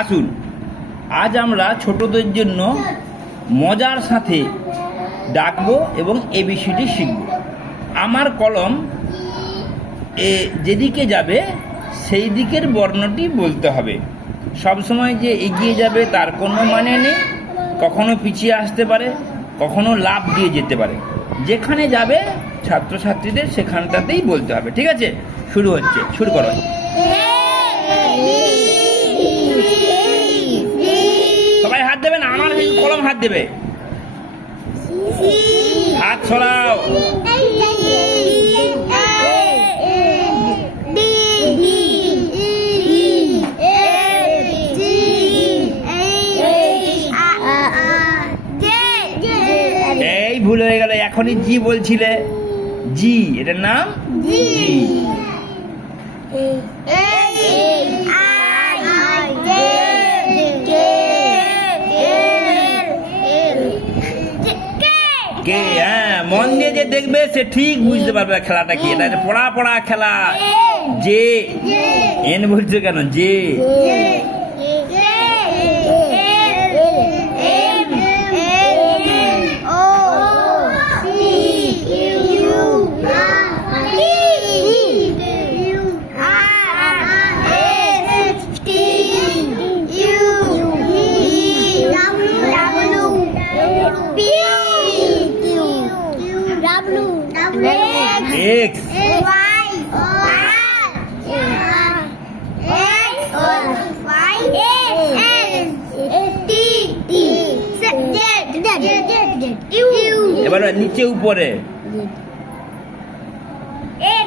আসুন আজ আমরা ছোটদের জন্য মজার সাথে ডাকবো এবং এবিসিডি শিখব। আমার কলম যেদিকে যাবে সেই দিকের বর্ণটি বলতে হবে। সবসময় যে এগিয়ে যাবে তার কোনো মানে নেই, কখনো পিছিয়ে আসতে পারে, কখনো লাফ দিয়ে যেতে পারে। যেখানে যাবে ছাত্রছাত্রীদের সেখানটাতেই বলতে হবে। ঠিক আছে, শুরু হচ্ছে, শুরু করো। সবাই হাত দেবে না, আমার কলম হাত দেবে। হাত ছড়াও। এই ভুল হয়ে গেল, এখনই জি বলছিলে। জি, এটার নাম জি। কে? হ্যাঁ, মন দিয়ে যে দেখবে সে ঠিক বুঝতে পারবে খেলাটা কি। এটা পড়া পড়া খেলা। যে এন বলছে কেন? যে X এবার নিচে উপরে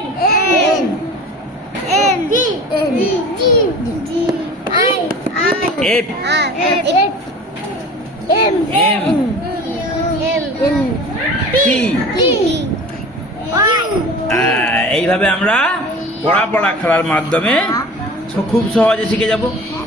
F M T। এইভাবে আমরা পড়া পড়া খেলার মাধ্যমে খুব সহজে শিখে যাব।